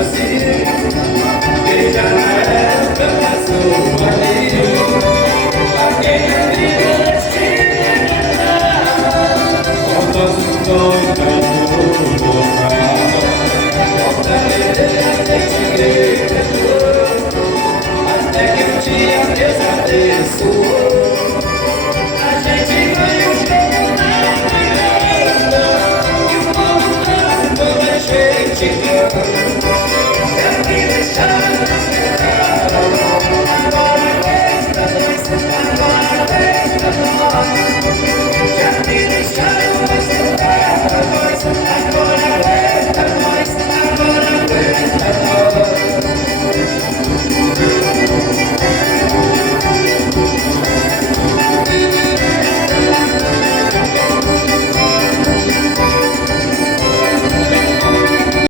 Brasil. Veja na época passou ali. Aquele amigo deste com nosso sonho vai tocar. Nossa beleza te libertou, até que um dia desabençoou. A gente ganhou o jogo na virada, e o povo dançou a gente canta.